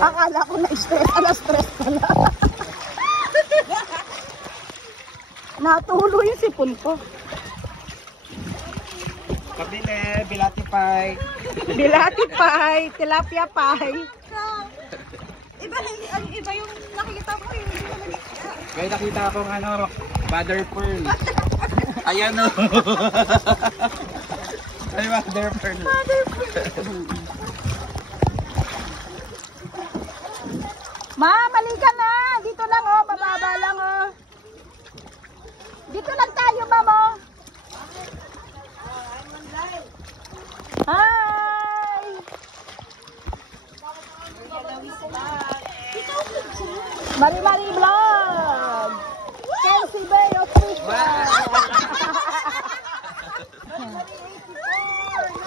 Akala ko na-stress. Stress pala. Natulo yung sipon ko. Kabile, bilati pie. Bilati pie, tilapia pie. Iba yung nakikita ko eh. May nakita akong mother pearl. Ayan o. Ay, mother pearl. Ma, mali ka na. Dito lang oh, mababa lang oh. Dito lang tayo, mamo. Hi! Mari-mari vlog! Kelsey Bay official!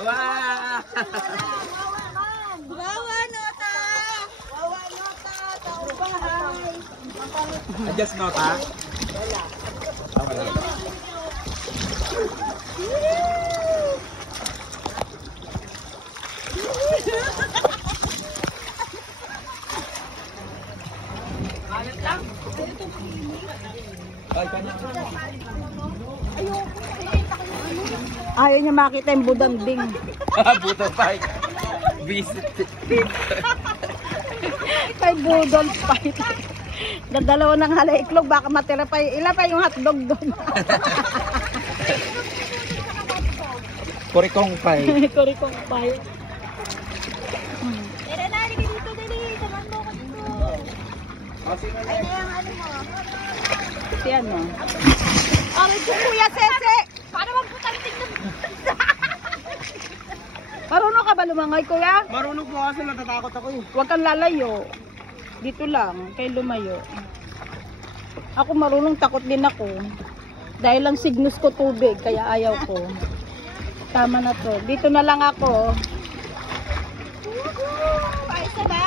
Wow! Wawa nota! Wawa nota! Tao bahay! Adjust nota? Wala. Wala. Ayaw niya makita yung budanding. Buto pa. Visit. Kay budol fight. Dadalawa ng halaiklog, baka matira pa yung ilan pa yung hotdog doon. Kurikong pie. Kurikong fight. Tara na, halika dito, dali. Samahan mo ako dito. Ay, na yung ano mo. Si ano? Aray ko, Kuya Sese! Paano magputang tingnan? Marunong ka ba lumangay, Kuya? Marunong po kasi natatakot ako eh. Huwag kang lalayo. Dito lang, kay lumayo. Ako marunong, takot din ako. Dahil lang signus ko tubig, kaya ayaw ko. Tama na to. Dito na lang ako. Ayos na ba?